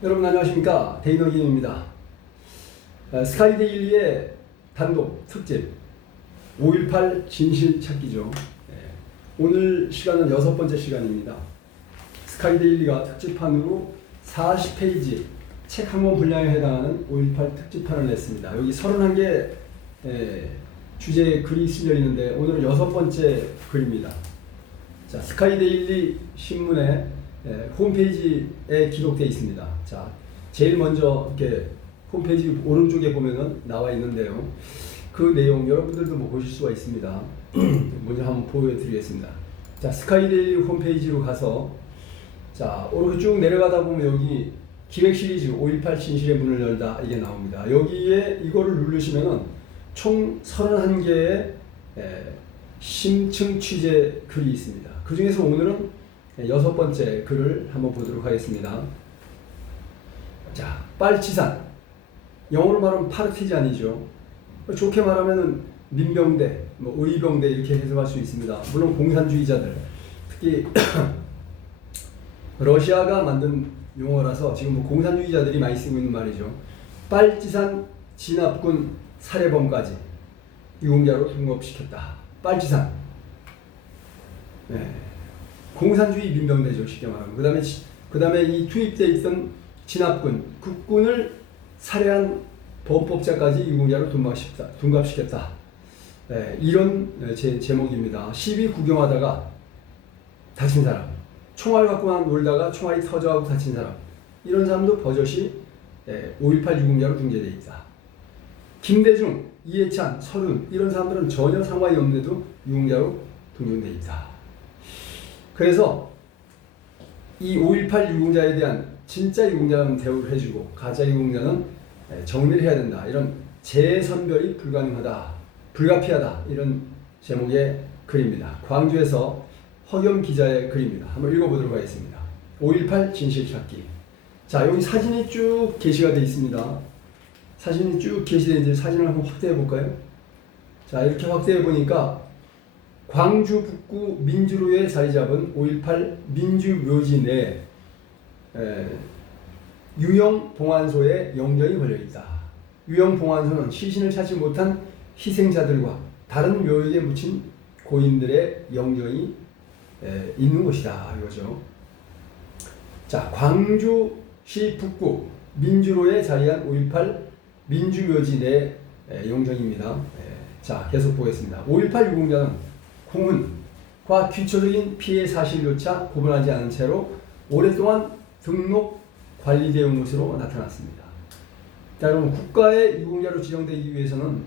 여러분 안녕하십니까, 데이너김입니다. 스카이데일리의 단독 특집 5.18 진실 찾기죠. 오늘 시간은 6번째 시간입니다. 스카이데일리가 특집판으로 40페이지 책 한 권 분량에 해당하는 5.18 특집판을 냈습니다. 여기 31개 주제의 글이 실려 있는데 오늘은 6번째 글입니다. 자, 스카이데일리 신문의 홈페이지에 기록되어 있습니다. 자, 제일 먼저 이렇게 홈페이지 오른쪽에 보면은 나와 있는데요. 그 내용 여러분들도 뭐 보실 수가 있습니다. 먼저 한번 보여드리겠습니다. 자, 스카이데일리 홈페이지로 가서 자, 오른쪽 쭉 내려가다 보면 여기 기획 시리즈 5.18 진실의 문을 열다 이게 나옵니다. 여기에 이거를 누르시면은 총 31개의 심층 취재 글이 있습니다. 그 중에서 오늘은 6번째 글을 한번 보도록 하겠습니다. 자, 빨치산. 영어로 말하면 파르티잔이죠. 좋게 말하면 민병대, 뭐 의병대 이렇게 해석할 수 있습니다. 물론 공산주의자들, 특히 러시아가 만든 용어라서 지금 뭐 공산주의자들이 많이 쓰고 있는 말이죠. 빨치산 진압군 살해범까지 유공자로 등록시켰다. 빨치산. 네. 공산주의 민병대죠, 쉽게 말하면. 그 다음에 이 투입되어 있던 진압군, 국군을 살해한 범법자까지 유공자로 둔갑시켰다. 네, 이런 제목입니다. 시비 구경하다가 다친 사람, 총알 갖고 놀다가 총알이 터져가고 다친 사람, 이런 사람도 버젓이 5.18 유공자로 등재되어 있다. 김대중, 이해찬, 서른 이런 사람들은 전혀 상관이 없는데도 유공자로 등록되어 있다. 그래서 이 5.18 유공자에 대한 진짜 유공자는 대우를 해주고 가짜 유공자는 정리를 해야 된다. 이런 재선별이 불가능하다, 불가피하다, 이런 제목의 글입니다. 광주에서 허겸 기자의 글입니다. 한번 읽어보도록 하겠습니다. 5.18 진실 찾기. 자, 여기 사진이 쭉 게시가 되어 있습니다. 사진이 쭉 게시되어 있는데 사진을 한번 확대해 볼까요? 자, 이렇게 확대해 보니까 광주 북구 민주로에 자리 잡은 5.18 민주묘지 내 유형봉안소에 영정이 걸려있다. 유형봉안소는 시신을 찾지 못한 희생자들과 다른 묘역에 묻힌 고인들의 영정이 있는 곳이다, 이거죠. 자, 광주시 북구 민주로에 자리한 5.18 민주묘지 내 영정입니다. 자, 계속 보겠습니다. 5.18 유공자는 공훈과 귀초적인 피해 사실조차 구분하지 않은 채로 오랫동안 등록 관리되어 온 것으로 나타났습니다. 자, 여러분, 국가의 유공자로 지정되기 위해서는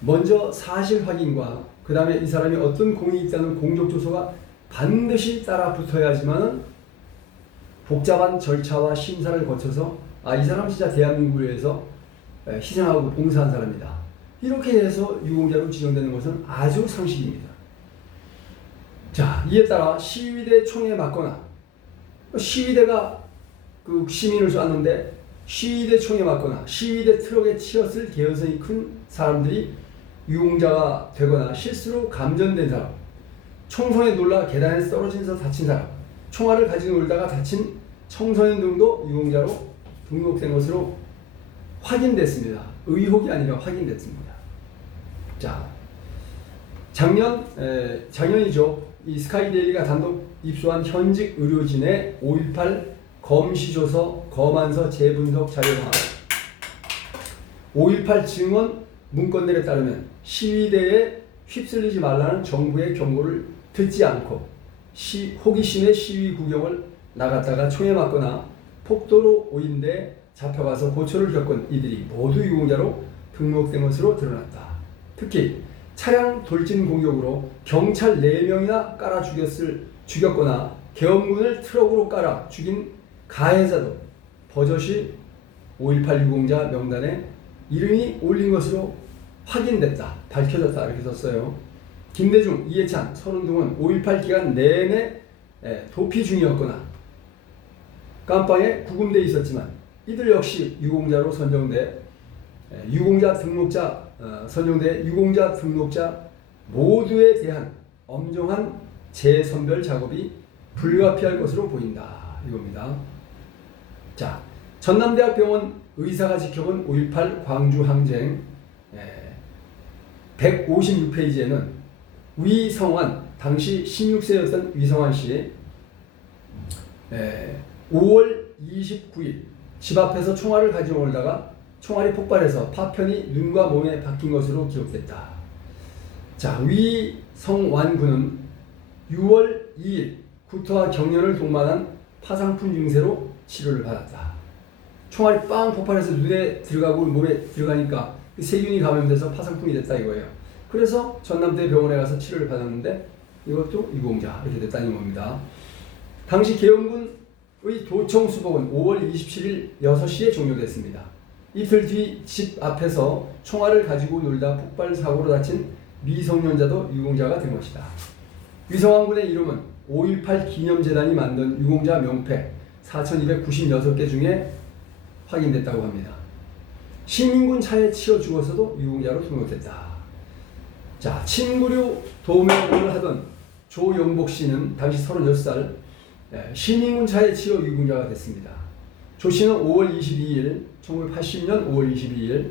먼저 사실 확인과 그 다음에 이 사람이 어떤 공이 있다는 공적 조서가 반드시 따라 붙어야지만 복잡한 절차와 심사를 거쳐서 이 사람 진짜 대한민국을 위해서 희생하고 봉사한 사람이다, 이렇게 해서 유공자로 지정되는 것은 아주 상식입니다. 자, 이에 따라 시위대 총에 맞거나, 시위대가 그 시민을 쐈는데 시위대 총에 맞거나 시위대 트럭에 치였을 개연성이 큰 사람들이 유공자가 되거나 실수로 감전된 사람, 총선에 놀라 계단에서 떨어져서 다친 사람, 총알을 가지고 놀다가 다친 청소년 등도 유공자로 등록된 것으로 확인됐습니다. 의혹이 아니라 확인됐습니다. 자, 작년이죠. 이 스카이데일리가 단독 입수한 현직 의료진의 5.18 검시조서, 검안서 재분석 자료와 5.18 증언 문건들에 따르면 시위대에 휩쓸리지 말라는 정부의 경고를 듣지 않고 호기심에 시위 구경을 나갔다가 총에 맞거나 폭도로 오인돼 잡혀가서 고초를 겪은 이들이 모두 유공자로 등록된 것으로 드러났다. 특히 차량 돌진 공격으로 경찰 4명이나 깔아 죽였거나 계엄군을 트럭으로 깔아 죽인 가해자도 버젓이 5.18 유공자 명단에 이름이 올린 것으로 확인됐다, 밝혀졌다, 이렇게 썼어요. 김대중, 이해찬, 서른 등은 5.18 기간 내내 도피 중이었거나 깜빵에 구금돼 있었지만 이들 역시 유공자로 선정돼 유공자 등록자 모두에 대한 엄정한 재선별 작업이 불가피할 것으로 보인다, 이겁니다. 자, 전남대학병원 의사가 지켜본 5.18 광주항쟁 156페이지에는 위성환, 당시 16세였던 위성환 씨 5월 29일 집 앞에서 총알을 가지고 오다가 총알이 폭발해서 파편이 눈과 몸에 박힌 것으로 기록됐다. 자, 위성환 군은 6월 2일 구토와 경련을 동반한 파상풍 증세로 치료를 받았다. 총알이 빵 폭발해서 눈에 들어가고 몸에 들어가니까 세균이 감염돼서 파상풍이 됐다 이거예요. 그래서 전남대 병원에 가서 치료를 받았는데 이것도 유공자 이렇게 됐다는 겁니다. 당시 계엄군의 도청 수복은 5월 27일 6시에 종료됐습니다. 이틀 뒤 집 앞에서 총알을 가지고 놀다 폭발 사고로 다친 미성년자도 유공자가 된 것이다. 위성환 군의 이름은 5.18 기념재단이 만든 유공자 명패 4,296개 중에 확인됐다고 합니다. 시민군 차에 치여 죽어서도 유공자로 등록됐다. 자, 친구류 도매를 하던 조영복 씨는 당시 36살 시민군 차에 치여 유공자가 됐습니다. 조 씨는 5월 22일 1980년 5월 22일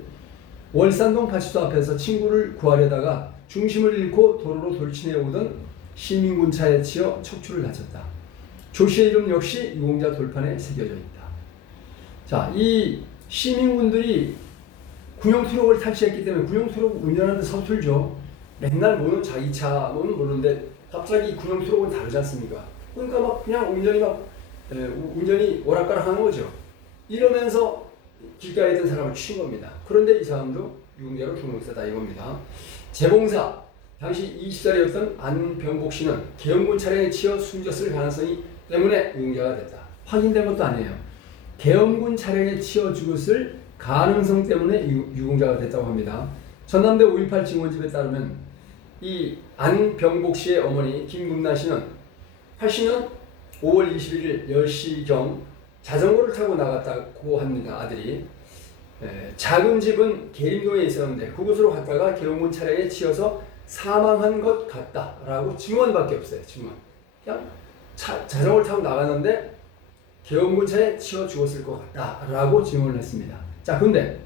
월산동 파출소 앞에서 친구를 구하려다가 중심을 잃고 도로로 돌진해 오던 시민군 차에 치여 척추를 다쳤다. 조 씨의 이름 역시 유공자 돌판에 새겨져 있다. 자, 이 시민군들이 군용트럭을 탈취했기 때문에 군용트럭 운전하는데 서툴죠. 맨날 모는 자기 차는 모르는데 갑자기 군용트럭은 다르지 않습니까? 그러니까 막 그냥 운전이 오락가락하는 거죠. 이러면서 길가에 있던 사람을 친 겁니다. 그런데 이 사람도 유공자로 등록됐다 이겁니다. 재봉사 당시 20살이었던 안병복 씨는 계엄군 차량에 치여 숨졌을 가능성이 때문에 유공자가 됐다. 확인된 것도 아니에요. 계엄군 차량에 치여 죽었을 가능성 때문에 유공자가 됐다고 합니다. 전남대 5.18 증원집에 따르면 이 안병복 씨의 어머니 김금나 씨는 80년 5월 21일 10시경 자전거를 타고 나갔다고 합니다. 아들이 작은 집은 계림동에 있었는데 그곳으로 갔다가 계엄군 차량에 치여서 사망한 것 같다라고 증언밖에 없어요. 증언. 그냥 자전거를 타고 나갔는데 계엄군 차에 치여 죽었을 것 같다라고 증언을 했습니다. 자, 근데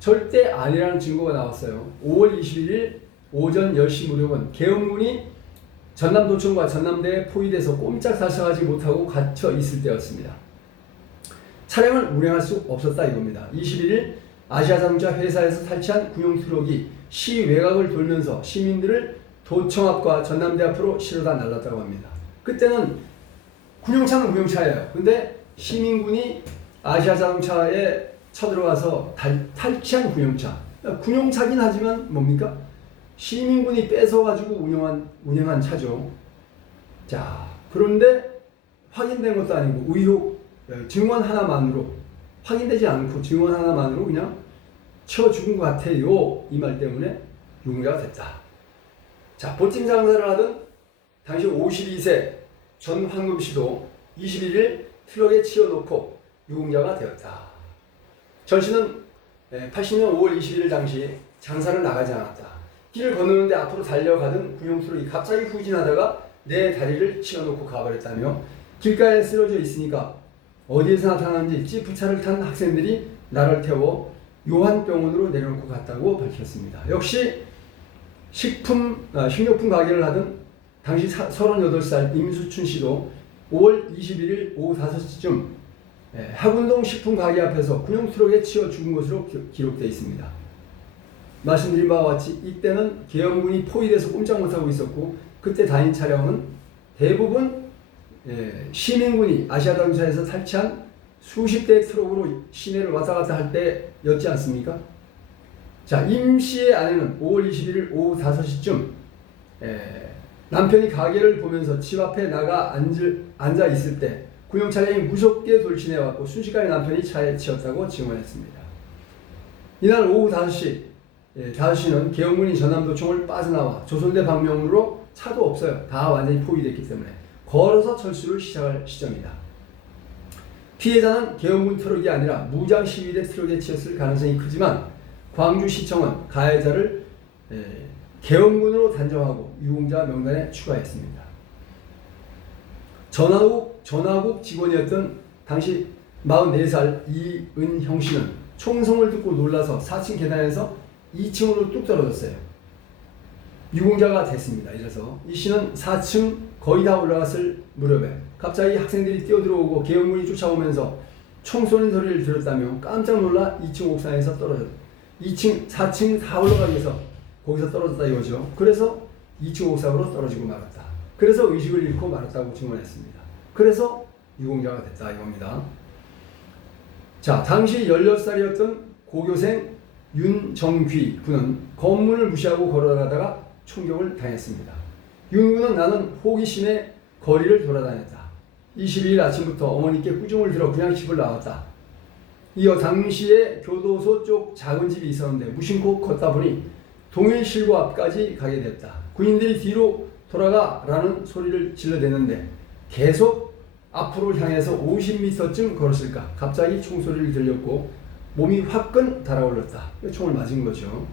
절대 아니라는 증거가 나왔어요. 5월 21일 오전 10시 무렵은 계엄군이 전남도청과 전남대에 포위돼서 꼼짝 사살하지 못하고 갇혀 있을 때였습니다. 차량을 운행할 수 없었다 이겁니다. 21일 아시아자동차 회사에서 탈취한 군용트럭이 시 외곽을 돌면서 시민들을 도청 앞과 전남대 앞으로 실어다 날랐다고 합니다. 그때는 군용차는 군용차예요. 근데 시민군이 아시아자동차에 쳐들어가서 탈취한 군용차. 군용차긴 하지만 뭡니까? 시민군이 뺏어가지고 운영한 차죠. 자, 그런데 확인된 것도 아니고 의혹, 증언 하나만으로 확인되지 않고 증언 하나만으로 그냥 치워 죽은 것 같아요. 이 말 때문에 유공자가 됐다. 자, 보팀 장사를 하던 당시 52세 전황금 씨도 21일 트럭에 치여놓고 유공자가 되었다. 전 씨는 80년 5월 21일 당시 장사를 나가지 않았다. 길을 건너는데 앞으로 달려가던 군용트럭이 갑자기 후진하다가 내 다리를 치워놓고 가버렸다며 길가에 쓰러져 있으니까 어디에서 나타났는지 지프차를 탄 학생들이 나를 태워 요한병원으로 내려놓고 갔다고 밝혔습니다. 역시 식료품 가게를 하던 당시 38살 임수춘 씨도 5월 21일 오후 5시쯤 하군동 식품 가게 앞에서 군용트럭에 치여 죽은 것으로 기록되어 있습니다. 말씀드린 바와 같이 이때는 계엄군이 포위돼서 꼼짝 못하고 있었고 그때 다닌 차량은 대부분 시민군이 아시아자동차에서 탈취한 수십 대의 트럭으로 시내를 왔다 갔다 할 때였지 않습니까? 자, 임 씨의 아내는 5월 21일 오후 5시쯤 남편이 가게를 보면서 집 앞에 나가 앉아 있을 때 군용 차량이 무섭게 돌진해 왔고 순식간에 남편이 차에 치였다고 증언했습니다. 이날 오후 5시 5시는 계엄군이 전남도청을 빠져나와 조선대 방면으로 차도 없어요. 다 완전히 포위됐기 때문에 걸어서 철수를 시작할 시점이다. 피해자는 계엄군 트럭이 아니라 무장 시위대 트럭에 치였을 가능성이 크지만 광주시청은 가해자를 계엄군으로 단정하고 유공자 명단에 추가했습니다. 전화국 직원이었던 당시 44살 이은형 씨는 총성을 듣고 놀라서 4층 계단에서 2층으로 뚝 떨어졌어요. 유공자가 됐습니다. 이래서 이 씨는 4층 거의 다 올라갔을 무렵에 갑자기 학생들이 뛰어들어오고 계엄군이 쫓아오면서 총 쏘는 소리를 들었다며 깜짝 놀라 2층 옥상에서 떨어졌다. 4층 다 올라가기 위해서 거기서 떨어졌다 이거죠. 그래서 2층 옥상으로 떨어지고 말았다. 그래서 의식을 잃고 말았다고 증언했습니다. 그래서 유공자가 됐다 이겁니다. 자, 당시 16살이었던 고교생 윤정귀 군은 검문을 무시하고 걸어가다가 총격을 당했습니다. 윤 군은 나는 호기심에 거리를 돌아다녔다. 22일 아침부터 어머니께 꾸중을 들어 그냥 집을 나왔다. 이어 당시에 교도소 쪽 작은 집이 있었는데 무심코 걷다 보니 동일실고 앞까지 가게 됐다. 군인들이 뒤로 돌아가라는 소리를 질러대는데 계속 앞으로 향해서 50m쯤 걸었을까 갑자기 총소리를 들렸고 몸이 화끈 달아올랐다. 총을 맞은 거죠.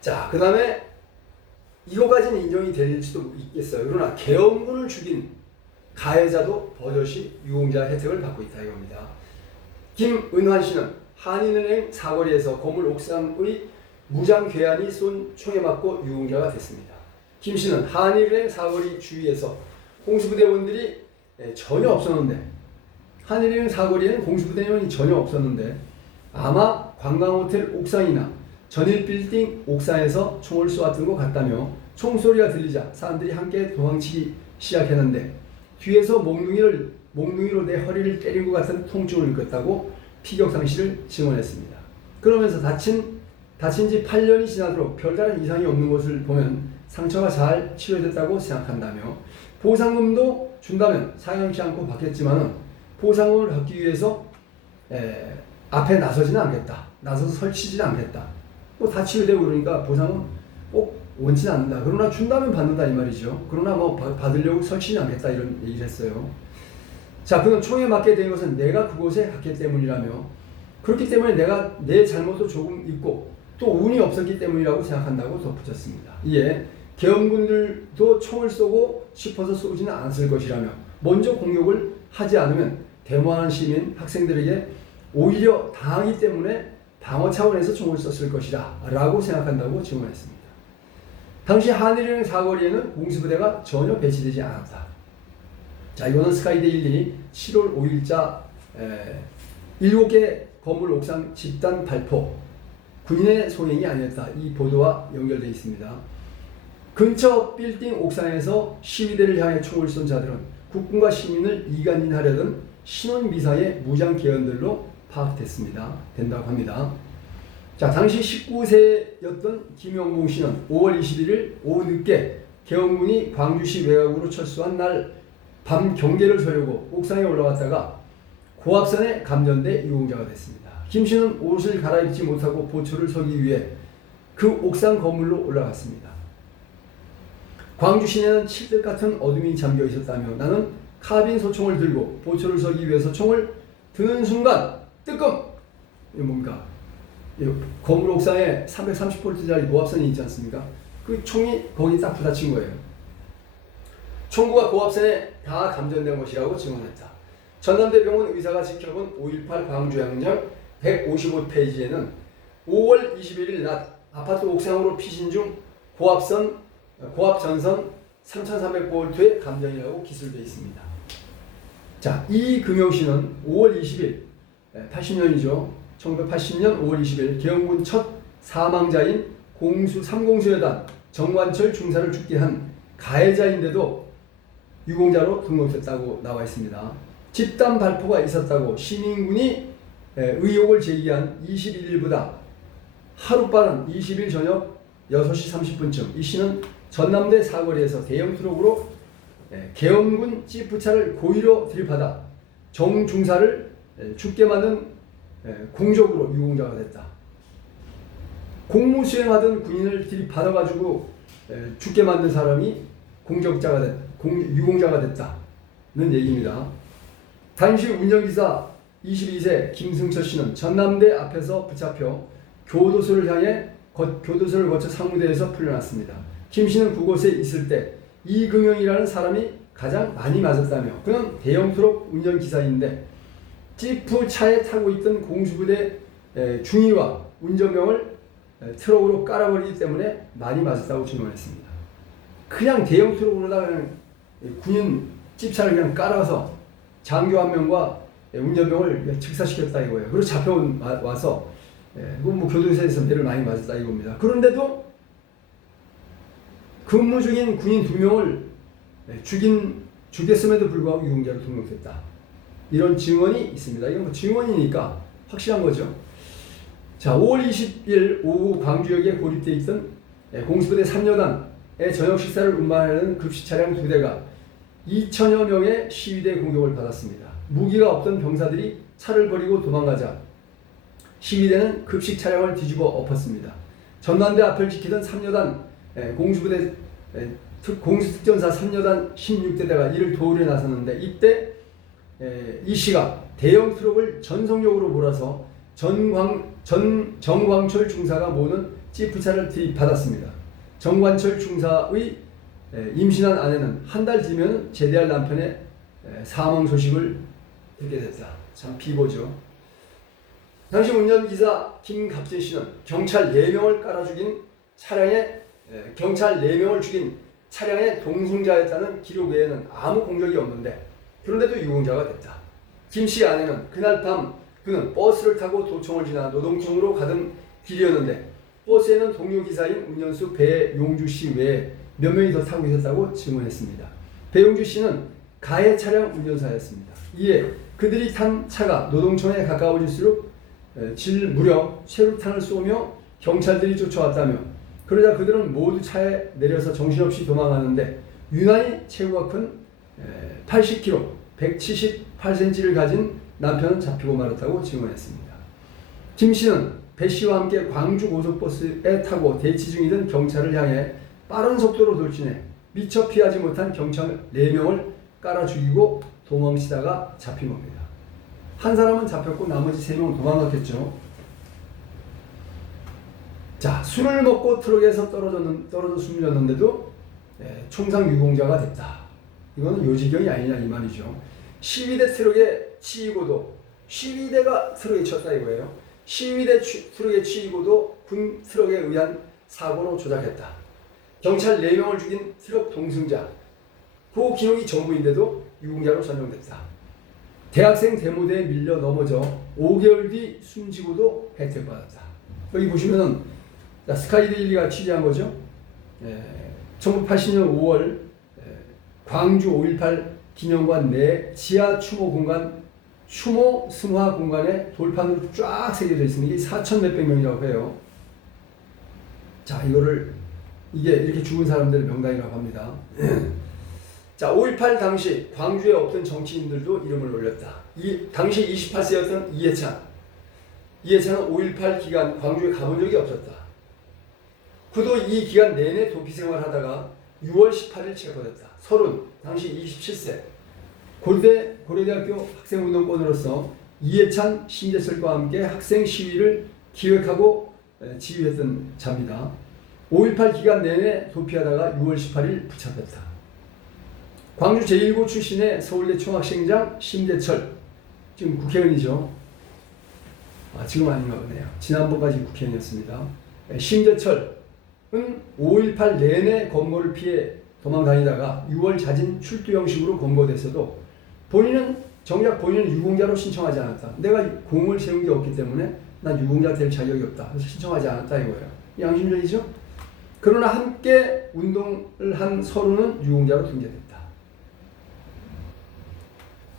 자, 그 다음에 이거까지는 인정이 될 수도 있겠어요. 그러나 계엄군을 죽인 가해자도 버젓이 유공자 혜택을 받고 있다 이겁니다. 김은환 씨는 한인은행 사거리에서 건물 옥상의 무장 괴한이 쏜 총에 맞고 유공자가 됐습니다. 김 씨는 한인은행 사거리 주위에서 공수부대원들이 전혀 없었는데 한인은행 사거리에는 공수부대원이 전혀 없었는데 아마 관광호텔 옥상이나 전일빌딩 옥상에서 총을 쏘았던 것 같다며 총소리가 들리자 사람들이 함께 도망치기 시작했는데 뒤에서 몽둥이로 내 허리를 때린 것 같은 통증을 느꼈다고 피격상실을 증언했습니다. 그러면서 다친 지 8년이 지나도록 별다른 이상이 없는 것을 보면 상처가 잘 치료됐다고 생각한다며 보상금도 준다면 사양치 않고 받겠지만은 보상금을 받기 위해서 앞에 나서지는 않겠다. 나서서 설치지는 않겠다. 뭐 다 치료되고 그러니까 보상은 꼭 원치는 않는다. 그러나 준다면 받는다 이 말이죠. 그러나 뭐 받으려고 설치는 않겠다 이런 얘기를 했어요. 자, 그는 총에 맞게 된 것은 내가 그곳에 갔기 때문이라며 그렇기 때문에 내가 내 잘못도 조금 있고 또 운이 없었기 때문이라고 생각한다고 덧붙였습니다. 이에 계엄군들도 총을 쏘고 싶어서 쏘지는 않았을 것이라며 먼저 공격을 하지 않으면 데모하는 시민 학생들에게 오히려 당하기 때문에 방어 차원에서 총을 썼을 것이다 라고 생각한다고 증언했습니다. 당시 한일은행 사거리에는 공수부대가 전혀 배치되지 않았다. 자, 이거는 스카이데일리 7월 5일자 7개 건물 옥상 집단 발포 군인의 소행이 아니었다. 이 보도와 연결되어 있습니다. 근처 빌딩 옥상에서 시위대를 향해 총을 쏜 자들은 국군과 시민을 이간인하려던 신원 미사의 무장 계원들로 된다고 합니다. 자, 당시 19세였던 김영봉 씨는 5월 21일 오후 늦게 계엄군이 광주시 외곽으로 철수한 날 밤 경계를 서려고 옥상에 올라갔다가 고압선에 감전돼 유공자가 됐습니다. 김 씨는 옷을 갈아입지 못하고 보초를 서기 위해 그 옥상 건물로 올라갔습니다. 광주 시내는 칠흑 같은 어둠이 잠겨 있었다며 나는 카빈 소총을 들고 보초를 서기 위해서 총을 드는 순간 뜨끔! 이거 뭡니까? 건물 옥상에 330V짜리 고압선이 있지 않습니까? 그 총이 거기 딱 부딪힌 거예요. 총구가 고압선에 다 감전된 것이라고 증언했다. 전남대병원 의사가 지켜본 5.18 광주항쟁 155페이지에는 5월 21일 낮 아파트 옥상으로 피신 중 고압전선 3300V의 감전이라고 기술되어 있습니다. 자, 이금용씨는 5월 20일 80년이죠. 1980년 5월 20일 계엄군 첫 사망자인 공수 3공수여단 정관철 중사를 죽게 한 가해자인데도 유공자로 등록됐다고 나와 있습니다. 집단 발포가 있었다고 시민군이 의혹을 제기한 21일보다 하루빠른 20일 저녁 6시 30분쯤 이 씨는 전남대 사거리에서 대형 트럭으로 계엄군 지프차를 고의로 들이받아 정중사를 죽게 만든 공적으로 유공자가 됐다. 공무 수행하던 군인을 들이받아가지고 죽게 만든 사람이 유공자가 됐다는 얘기입니다. 당시 운전기사 22세 김승철 씨는 전남대 앞에서 붙잡혀 교도소를 거쳐 상무대에서 풀려났습니다. 김 씨는 그곳에 있을 때 이금영이라는 사람이 가장 많이 맞았다며 그는 대형 트럭 운전기사인데 지프 차에 타고 있던 공수부대 중위와 운전병을 트럭으로 깔아버리기 때문에 많이 맞았다고 증언했습니다. 그냥 대형 트럭으로다가 그냥 군인 집차를 그냥 깔아서 장교 한 명과 운전병을 즉사시켰다 이거예요. 그리고 잡혀와서 뭐 교도소에서 매를 많이 맞았다 이겁니다. 그런데도 근무 중인 군인 2명을 죽였음에도 불구하고 유공자로 등록됐다. 이런 증언이 있습니다. 이건 뭐 증언이니까 확실한 거죠. 자, 5월 20일 오후 광주역에 고립되어 있던 공수부대 3여단의 저녁 식사를 운반하는 급식 차량 2대가 2천여 명의 시위대 공격을 받았습니다. 무기가 없던 병사들이 차를 버리고 도망가자 시위대는 급식 차량을 뒤집어 엎었습니다. 전남대 앞을 지키던 3여단 공수부대 공수특전사 3여단 16대대가 이를 도우려 나섰는데 이때 이 씨가 대형 트럭을 전속력으로 몰아서 정광철 중사가 모는 지프차를 들이받았습니다. 정광철 중사의 임신한 아내는 한 달 뒤면 제대할 남편의 사망 소식을 듣게 됐다. 참 비보죠. 당시 운전기사 김갑진 씨는 경찰 4명을 깔아 죽인 경찰 4명을 죽인 차량의 동승자였다는 기록 외에는 아무 공적이 없는데 그런데도 유공자가 됐다. 김 씨 아내는 그날 밤 그는 버스를 타고 도청을 지나 노동청으로 가던 길이었는데 버스에는 동료 기사인 운전수 배용주 씨 외에 몇 명이 더 타고 있었다고 증언했습니다. 배용주 씨는 가해 차량 운전사였습니다. 이에 그들이 탄 차가 노동청에 가까워질수록 무렵 쇠루탄을 쏘며 경찰들이 쫓아왔다며 그러자 그들은 모두 차에 내려서 정신없이 도망가는데 유난히 체구가 큰 80kg, 178cm를 가진 남편은 잡히고 말았다고 증언했습니다. 김 씨는 배 씨와 함께 광주 고속버스에 타고 대치 중이던 경찰을 향해 빠른 속도로 돌진해 미처 피하지 못한 경찰 4명을 깔아 죽이고 도망치다가 잡힌 겁니다. 한 사람은 잡혔고 나머지 3명은 도망갔겠죠. 자, 술을 먹고 트럭에서 떨어져 숨을 졌는데도 총상 유공자가 됐다. 이거는 요지경이 아니냐 이 말이죠. 시위대 트럭에 치이고도 시위대가 트럭에 쳤다 이거예요. 시위대 트럭에 치이고도 군 트럭에 의한 사고로 조작했다. 경찰 4명을 죽인 트럭 동승자 그 기록이 전부인데도 유공자로 선정됐다. 대학생 데모대에 밀려 넘어져 5개월 뒤 숨지고도 혜택받았다. 여기 보시면은 스카이데일리가 취재한 거죠. 1980년 5월 광주 5.18 기념관 내 지하 추모 공간 추모 승화 공간에 돌판으로 쫙 새겨져 있습니다. 이게 4천 몇백 명이라고 해요. 자, 이게 이렇게 죽은 사람들의 명단이라고 합니다. 자, 5.18 당시 광주에 없던 정치인들도 이름을 올렸다. 당시 28세였던 이해찬은 5.18 기간 광주에 가본 적이 없었다. 그도 이 기간 내내 도피 생활하다가 6월 18일 체포됐다. 서른, 당시 27세. 고려대학교 학생운동권으로서 이해찬, 신재철과 함께 학생 시위를 기획하고 지휘했던 자입니다. 5.18 기간 내내 도피하다가 6월 18일 붙잡혔다. 광주 제1고 출신의 서울대 총학생장 심재철, 지금 국회의원이죠. 지금 아닌가 보네요. 지난번까지 국회의원이었습니다. 심재철은 5.18 내내 검거를 피해 도망다니다가 6월 자진 출두 형식으로 검거됐어도 정작 본인은 유공자로 신청하지 않았다. 내가 공을 세운 게 없기 때문에 난 유공자 될 자격이 없다. 그래서 신청하지 않았다 이거예요. 양심적이죠? 그러나 함께 운동을 한 서른은 유공자로 등재됐다.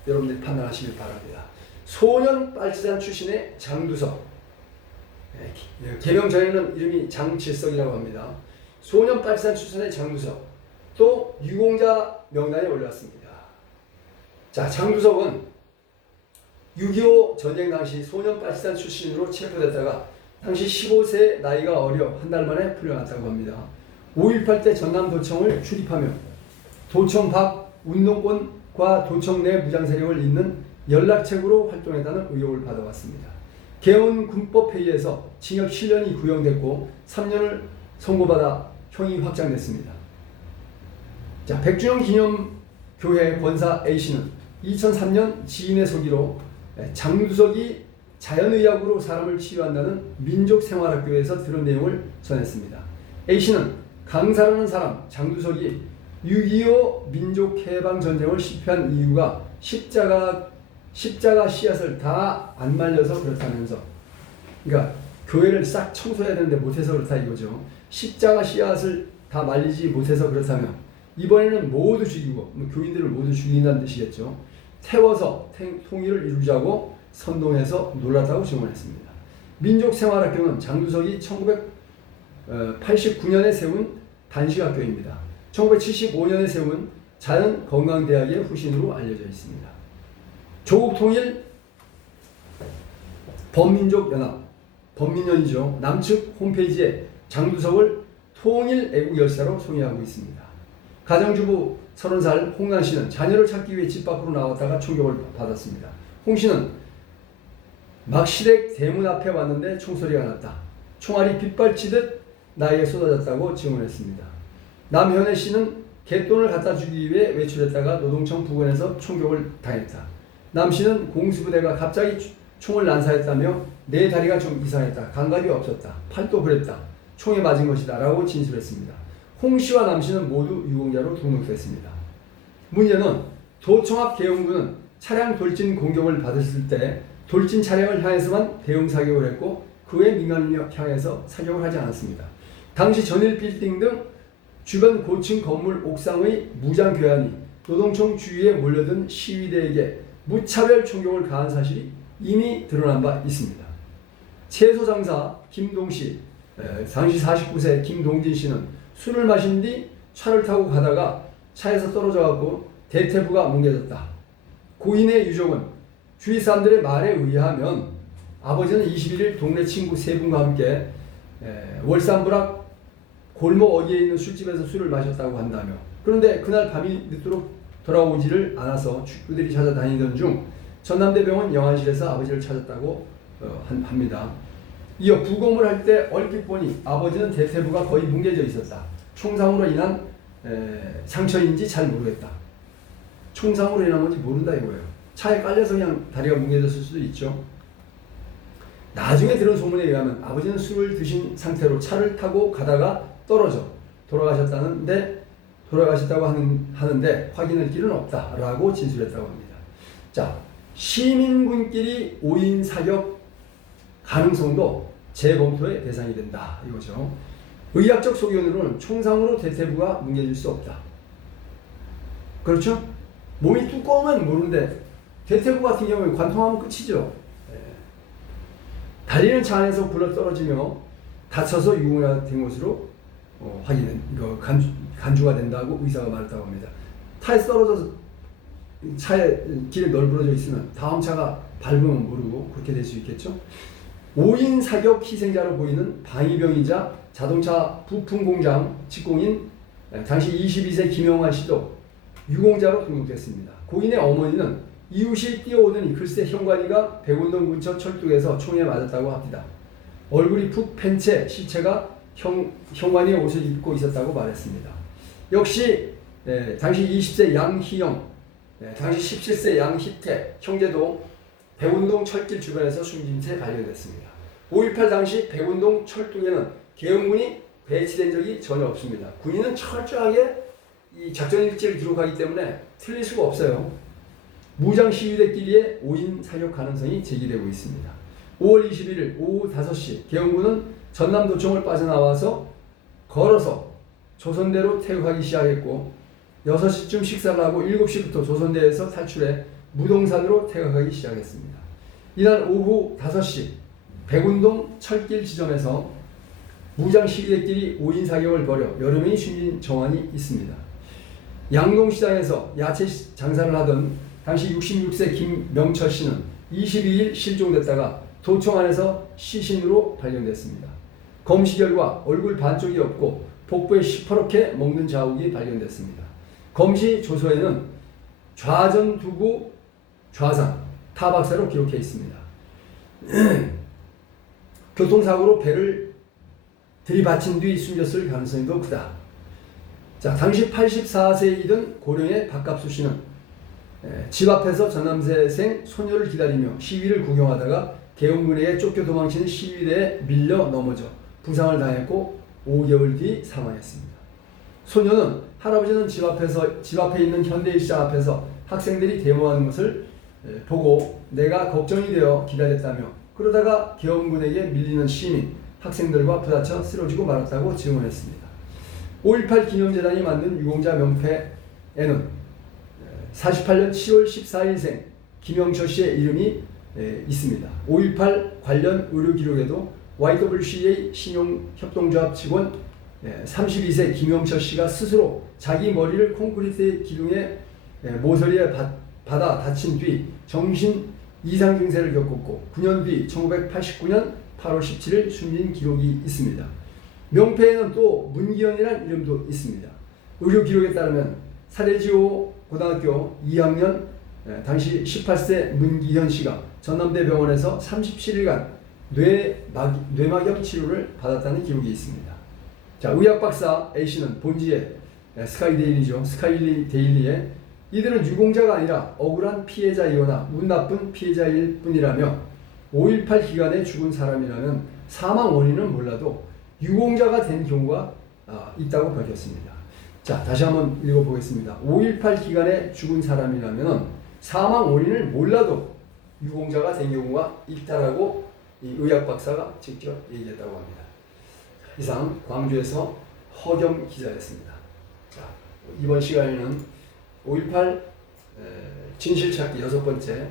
여러분들이 판단하시길 바랍니다. 소년 빨치산 출신의 장두석, 개명 전에는 이름이 장칠석이라고 합니다. 소년 빨치산 출신의 장두석, 또 유공자 명단에 올랐습니다. 자, 장두석은 6.25 전쟁 당시 소년 빨치산 출신으로 체포됐다가 당시 15세 나이가 어려 한 달 만에 풀려났다고 합니다. 5.18 때 전남도청을 출입하며 도청 밖 운동권과 도청 내 무장세력을 잇는 연락책으로 활동했다는 의혹을 받아왔습니다. 개헌군법회의에서 징역 7년이 구형됐고 3년을 선고받아 형이 확장됐습니다. 자, 백주년 기념교회 권사 A씨는 2003년 지인의 소기로 장두석이 자연의학으로 사람을 치유한다는 민족생활학교에서 들은 내용을 전했습니다. A씨는 강사라는 사람 장두석이 6.25 민족해방전쟁을 실패한 이유가 십자가 씨앗을 다 안 말려서 그렇다면서, 그러니까 교회를 싹 청소해야 되는데 못해서 그렇다 이거죠. 십자가 씨앗을 다 말리지 못해서 그렇다면 이번에는 모두 죽이고, 교인들을 모두 죽인다는 뜻이겠죠. 태워서 통일을 이루자고 선동해서 놀랐다고 증언했습니다. 민족생활학교는 장두석이 1989년에 세운 단식학교입니다. 1975년에 세운 자연건강대학의 후신으로 알려져 있습니다. 조국통일 범민족연합, 범민연이죠. 남측 홈페이지에 장두석을 통일애국열사로 소개하고 있습니다. 가정주부 30살 홍란씨는 자녀를 찾기 위해 집 밖으로 나왔다가 총격을 받았습니다. 홍씨는 막 시댁 대문 앞에 왔는데 총소리가 났다. 총알이 빗발치듯 나에게 쏟아졌다고 증언했습니다. 남현애씨는 갯돈을 갖다 주기 위해 외출했다가 노동청 부근에서 총격을 당했다. 남씨는 공수부대가 갑자기 총을 난사했다며 내 다리가 좀 이상했다. 감각이 없었다. 팔도 그랬다. 총에 맞은 것이다 라고 진술했습니다. 홍씨와 남씨는 모두 유공자로 등록됐습니다. 문제는 도청 앞 계엄군은 차량 돌진 공격을 받았을 때 돌진 차량을 향해서만 대응 사격을 했고 그 외 민간인을 향해서 사격을 하지 않았습니다. 당시 전일 빌딩 등 주변 고층 건물 옥상의 무장 괴한이 노동청 주위에 몰려든 시위대에게 무차별 총격을 가한 사실이 이미 드러난 바 있습니다. 채소 장사 김동씨, 당시 49세 김동진 씨는 술을 마신 뒤 차를 타고 가다가 차에서 떨어져 갖고 대퇴부가 뭉개졌다. 고인의 유족은 주위 사람들의 말에 의하면 아버지는 21일 동네 친구 세 분과 함께 월산부락 골목 어디에 있는 술집에서 술을 마셨다고 한다며, 그런데 그날 밤이 늦도록 돌아오지를 않아서 축구들이 찾아다니던 중 전남대병원 영안실에서 아버지를 찾았다고 합니다. 이어 부검을 할 때 얼핏 보니 아버지는 대퇴부가 거의 뭉개져 있었다. 총상으로 인한 상처인지 잘 모르겠다. 총상으로 인한 건지 모른다 이거예요. 차에 깔려서 그냥 다리가 뭉개졌을 수도 있죠. 나중에 들은 소문에 의하면 아버지는 술을 드신 상태로 차를 타고 가다가 떨어져 돌아가셨다고 하는데 확인할 길은 없다라고 진술했다고 합니다. 자, 시민군끼리 5인 사격 가능성도 재검토의 대상이 된다 이거죠. 의학적 소견으로는 총상으로 대퇴부가 뭉개질 수 없다. 그렇죠? 몸이 두꺼우면 모르는데 대퇴부 같은 경우에 관통하면 끝이죠. 달리는 차 안에서 굴러 떨어지며 다쳐서 유공자가 된 것으로 간주가 된다고 의사가 말했다고 합니다. 타에서 떨어져서 차에 길에 널브러져 있으면 다음 차가 밟으면 모르고 그렇게 될 수 있겠죠. 5인 사격 희생자로 보이는 방위병이자 자동차 부품 공장 직공인 당시 22세 김영환 씨도 유공자로 등록됐습니다. 고인의 어머니는 이웃이 뛰어오더니 글쎄 현관이가 백운동 근처 철쭉에서 총에 맞았다고 합니다. 얼굴이 푹 팬 채 시체가 현관이의 옷을 입고 있었다고 말했습니다. 역시 당시 20세 양희영, 당시 17세 양희태 형제도 백운동 철길 주변에서 숨진 채 발견됐습니다. 5.18 당시 백운동 철도에는 계엄군이 배치된 적이 전혀 없습니다. 군인은 철저하게 이 작전 일지를 기록하기 때문에 틀릴 수가 없어요. 무장 시위대끼리의 5인 사격 가능성이 제기되고 있습니다. 5월 21일 오후 5시 계엄군은 전남도청을 빠져나와서 걸어서 조선대로 퇴각하기 시작했고 6시쯤 식사를 하고 7시부터 조선대에서 탈출해 무동산으로 퇴각하기 시작했습니다. 이날 오후 5시 백운동 철길 지점에서 무장 시위대끼리 5인 사격을 벌여 여러 명이 숨진 정황이 있습니다. 양동시장에서 야채 장사를 하던 당시 66세 김명철 씨는 22일 실종됐다가 도청 안에서 시신으로 발견됐습니다. 검시 결과 얼굴 반쪽이 없고 복부에 시퍼렇게 먹는 자국이 발견됐습니다. 검시 조서에는 좌전 두부 좌상 타박사로 기록해 있습니다. 교통사고로 배를 들이받친 뒤 숨졌을 가능성이 더 크다. 자, 당시 84세이던 고령의 박갑수 씨는 집 앞에서 전남대생 소녀를 기다리며 시위를 구경하다가 계엄군에게 쫓겨 도망치는 시위대에 밀려 넘어져 부상을 당했고 5개월 뒤 사망했습니다. 소녀는 할아버지는 집 앞에 있는 현대일시장 앞에서 학생들이 데모하는 것을 보고 내가 걱정이 되어 기다렸다며 그러다가 계엄군에게 밀리는 시민, 학생들과 부딪혀 쓰러지고 말았다고 증언했습니다. 5.18 기념재단이 만든 유공자 명패에는 48년 7월 14일생 김영철 씨의 이름이 있습니다. 5.18 관련 의료 기록에도 YWCA 신용협동조합 직원 32세 김영철 씨가 스스로 자기 머리를 콘크리트 기둥에 모서리에 받아 다친 뒤 정신 이상 증세를 겪었고 9년 뒤 1989년 8월 17일 숨진 기록이 있습니다. 명패에는 또 문기현이라는 이름도 있습니다. 의료 기록에 따르면 사대지호 고등학교 2학년 당시 18세 문기현 씨가 전남대병원에서 37일간 뇌막염 치료를 받았다는 기록이 있습니다. 자, 의학 박사 A씨는 본지에 스카이데일리죠. 스카이데일리에 이들은 유공자가 아니라 억울한 피해자이거나 운 나쁜 피해자일 뿐이라며 5.18 기간에 죽은 사람이라면 사망 원인은 몰라도 유공자가 된 경우가 있다고 밝혔습니다. 자, 다시 한번 읽어보겠습니다. 5.18 기간에 죽은 사람이라면 사망 원인을 몰라도 유공자가 된 경우가 있다라고 이 의학 박사가 직접 얘기했다고 합니다. 이상 광주에서 허겸 기자였습니다. 자, 이번 시간에는 5.18 진실찾기 6번째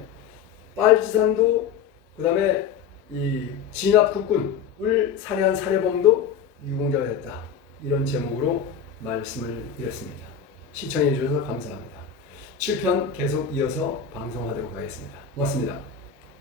빨치산도 그 다음에 이 진압국군을 살해한 살해범도 유공자가 됐다. 이런 제목으로 말씀을 드렸습니다. 시청해 주셔서 감사합니다. 7편 계속 이어서 방송하도록 하겠습니다. 고맙습니다.